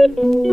Hare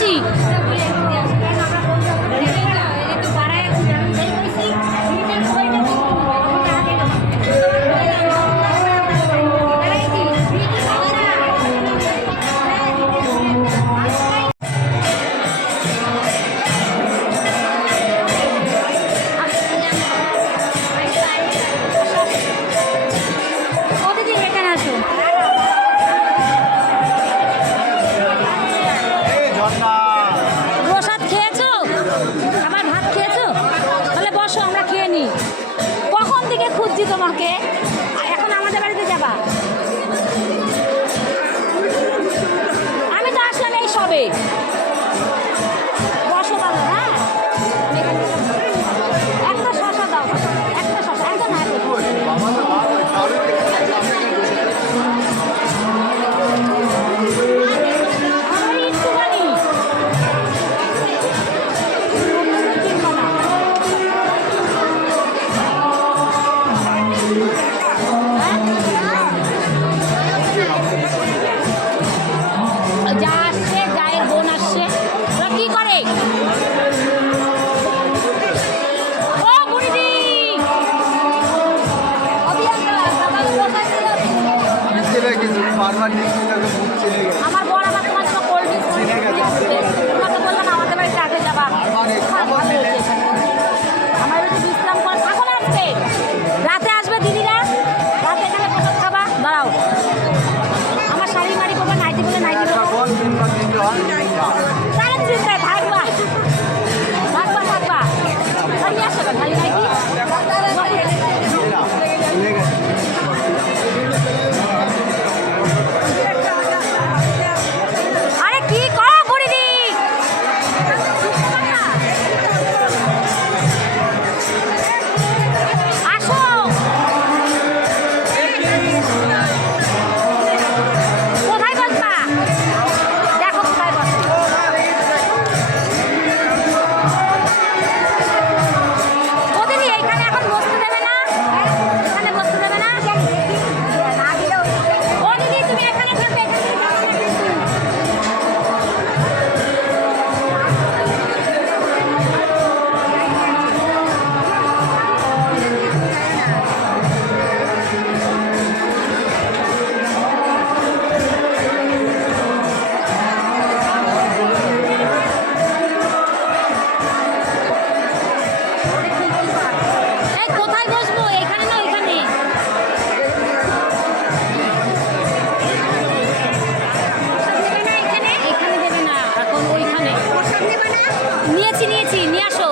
আসি। প্রসাদ খেয়েছো? আবার ভাত খেয়েছো? তাহলে বসো, আমরা খেয়ে নিই। কখন থেকে খুঁজছি তোমাকে, এখন আমাদের বাড়িতে যাবা? আমি তো আসলাম এই সবে। বসো তাহলে। হ্যাঁ, একটা শশা দাও, একটা শশা, একদম যা আসছে, গায়ের বোন আসছে, ওরা কি করে? ও বুড়িদি, আমার বড় আমার তোমার জন্য কোল্ড ড্রিঙ্কস তোমাকে বললাম আমাদের বাড়িতে আগে যাবা। আমার একটু বিশ্রাম করে থাকো না, আজকে রাতে আসবে দিদিরা, রাতে এখানে প্রসাদ খাবা। দাঁড়াও, আমার শাড়ি মাড়ি করবো, নাইটি বলে নাইটি তারা চিন্তায় থাকবা, থাকবা থাকবা নিয়ে আসো ভাই নাইটি। আরে কি করো বুড়িদি, আসো। কোথায় বসবা? দেখো কোথায় বসে। ও দিদি, এইখানে এখন বসতে দেবে না? এখানে বসতে দেবে না? ও দিদি, তুমি এখানে থাকবে, এখানে যাবে না কিন্তু। এই কোথায় বসবো? এখানে না ওইখানে? এখানে দেবে না, এখন ওইখানে। নিয়েছি নিয়েছি, নিয়ে আসো।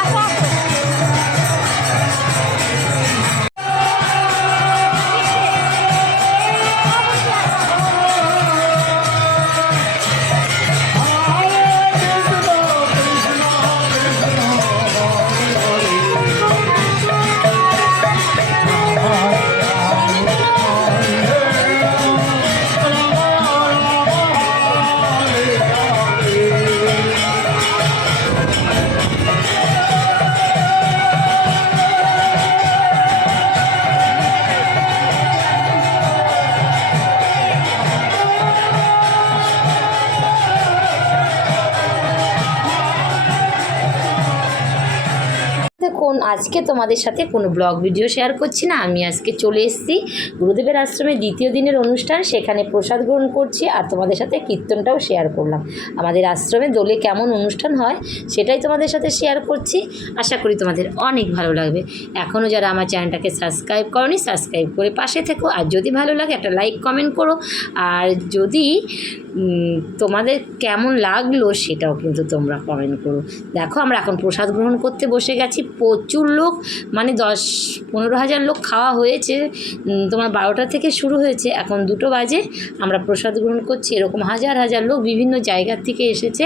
আসো আসো। আজকে তোমাদের সাথে কোনো ব্লগ ভিডিও শেয়ার করছি না। আমি আজকে চলে এসেছি গুরুদেবের আশ্রমে দ্বিতীয় দিনের অনুষ্ঠান, সেখানে প্রসাদ গ্রহণ করছি আর তোমাদের সাথে কীর্তনটাও শেয়ার করলাম। আমাদের আশ্রমে দোলে কেমন অনুষ্ঠান হয় সেটাই তোমাদের সাথে শেয়ার করছি। আশা করি তোমাদের অনেক ভালো লাগবে। এখনও যারা আমার চ্যানেলটাকে সাবস্ক্রাইব করনি, সাবস্ক্রাইব করে পাশে থেকো। আর যদি ভালো লাগে একটা লাইক কমেন্ট করো। আর যদি তোমাদের কেমন লাগলো সেটাও কিন্তু তোমরা কমেন্ট করো। দেখো আমরা এখন প্রসাদ গ্রহণ করতে বসে গেছি। প্রচুর লোক, মানে 10-15 হাজার লোক খাওয়া হয়েছে। তোমার 12টা থেকে শুরু হয়েছে, এখন 2টো বাজে, আমরা প্রসাদ গ্রহণ করছি। এরকম হাজার হাজার লোক বিভিন্ন জায়গার থেকে এসেছে।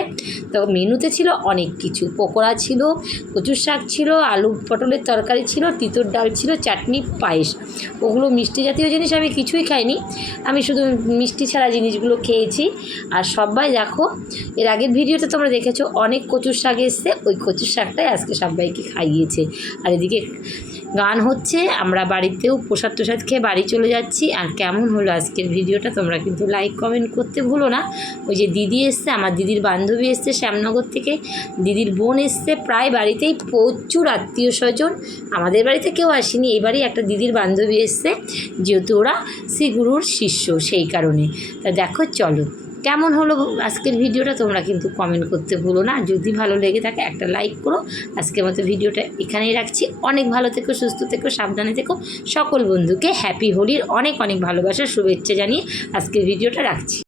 তো মেনুতে ছিল অনেক কিছু, পকোড়া ছিল, কচুর শাক ছিল, আলু পটলের তরকারি ছিল, তিতর ডাল ছিল, চাটনি, পায়েস। ওগুলো মিষ্টি জাতীয় জিনিস আমি কিছুই খাইনি, আমি শুধু মিষ্টি ছাড়া জিনিসগুলো খেয়েছি। আর সবাই দেখো, এর আগের ভিডিওতে তোমরা দেখেছো অনেক কচুর শাক এসছে, ওই কচুর শাকটাই আজকে সবাইকে খাইয়েছে। আর এদিকে গান হচ্ছে, আমরা বাড়িতেও প্রসাদ টোসাদ খেয়ে বাড়ি চলে যাচ্ছি। আর কেমন হলো আজকের ভিডিওটা তোমরা কিন্তু লাইক কমেন্ট করতে ভুলো না। ওই যে দিদি এসছে, আমার দিদির বান্ধবী এসছে শ্যামনগর থেকে, দিদির বোন এসছে, প্রায় বাড়িতেই প্রচুর আত্মীয় স্বজন। আমাদের বাড়িতে কেউ আসেনি, এইবারই একটা দিদির বান্ধবী এসছে, যেহেতু ওরা শ্রী গুরুর শিষ্য, সেই কারণে। তা দেখো, চলো কেমন হলো আজকের ভিডিওটা তোমরা কিন্তু কমেন্ট করতে ভুলো না। যদি ভালো লেগে থাকে একটা লাইক করো। আজকের মতো ভিডিওটা এখানেই রাখছি। অনেক ভালো থেকো, সুস্থ থেকো, সাবধানে থেকো। সকল বন্ধুকে হ্যাপি হোলির অনেক অনেক ভালোবাসার শুভেচ্ছা জানিয়ে আজকের ভিডিওটা রাখছি।